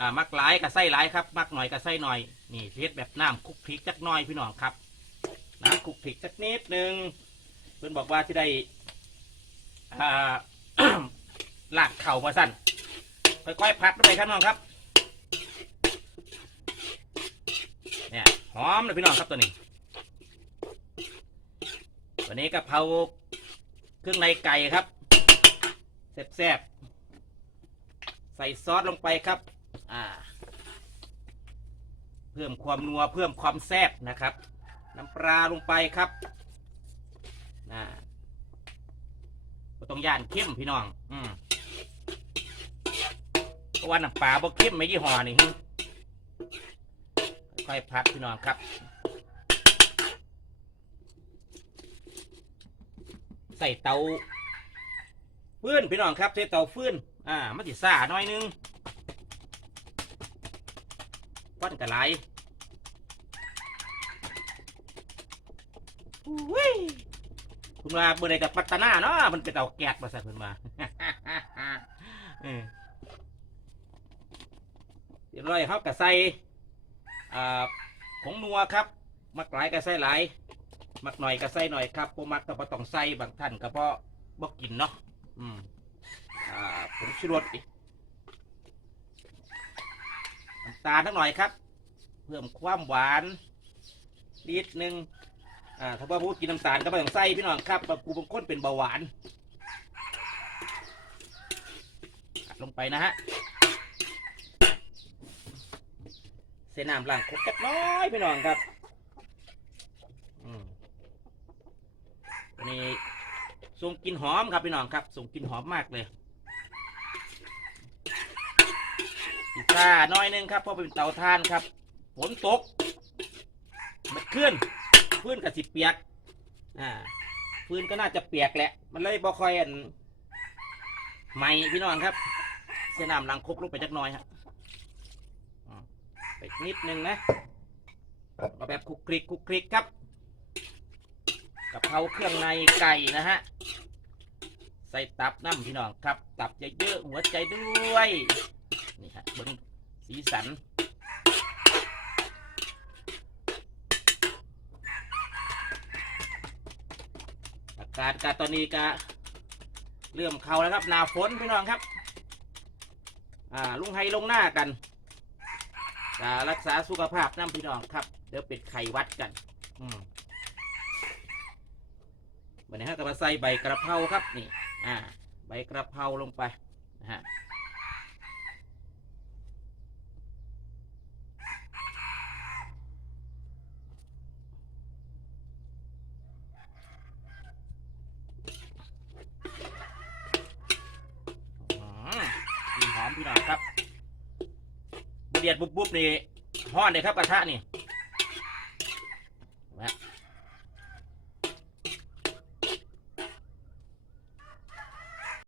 อ่ามักหลายกับไส้หลายครับ มักหน่อยกับไส้หน่อย นี่เฮ็ดแบบน้ำคลุกคลิกจักน่อยพี่น้องครับน้ำคลุกคลิกจักนิดหนึ่งเพื่อนบอกว่าที่ได้อ่าลากเข่ามาสั้นค่อยๆพัดไปครับน้องครับเนี่ยหอมเลยพี่น้องครับตัวนี้ ตัวนี้กะเพราเครื่องในไก่ครับแซ่บๆใส่ซอสลงไปครับ อ่า เพิ่มความนัวเพิ่มความแซ่บนะครับ น้ำปลาลงไปครับน่าต้องย่านเข้มพี่น้อง อืมเพราะว่าน้ำปลาบ่เข้มไม่ยี่ห้อนี่ค่อยพัดพี่น้องครับใส่เตาฟื้นพี่น้องครับใส่เตาฟื้นอ่ามันสิซ่าหน่อยนึง ควันกระไหลอุ้ยคุณมาเมื่อใดกับปัตตานาเนาะมันเป็นเตาแก๊สมาใส่คุณมาเออเรียบร้อยครับกับใส่อ่าผงนัวครับ มักหลายกับใส่หลาย มักหน่อยก็ใส่หน่อยครับบ่มักก็บ่ต้องใส่บางท่านก็บ่บ่กินเนาะอืมอ่าผงชูรสอีกน้ำ ตาลนิดหน่อยครับ เพิ่มความหวานนิดนึงอ่าถ้าว่าพูดกินน้ำตาลก็ไม่ต้องใส่พี่น้องครับบากูบางคนเป็นเบาหวานลงไปนะฮะเสน้ำล้างครกจักน้อยพี่น้องครับอืมอันนี้ส่งกินหอมครับพี่น้องครับส่งกินหอมมากเลยพิ ซ่าน้อยนึงครับเพราะเป็นเตาถ่านครับฝนตกมันขึ้นพื้นกับสิเปียก อ่าพื้นก็น่าจะเปียกแหละ มันเลยบ่คอยอันไหมพี่น้องครับ เส้นน้ำลังครกลงไปจักน่อยฮะอ่าไปนิดนึงนะเอาแบบคลุกคลิกคลุกคลิกครับกะเพราเครื่องในไก่นะฮะ ใส่ตับน้ำพี่น้องครับ ตับเยอะๆหัวใจด้วย นี่ฮะเบนสีสัน อากาศกาตอนนี้กะเริ่มเข้าแล้วครับ หนาฝนพี่น้องครับ อ่าลุงไฮลงหน้ากันกะรักษาสุขภาพน้ำพี่น้องครับ เดี๋ยวเป็ดไข่วัดกัน อืมวันนี้ฮะก็มาใส่ใบกระเพราครับนี่ อ่า ใบกระเพราลงไปนะฮะ อืมกลิ่นหอม พี่น้องครับเดียดบุบๆนี่ห้อนเลยครับกระทะนี่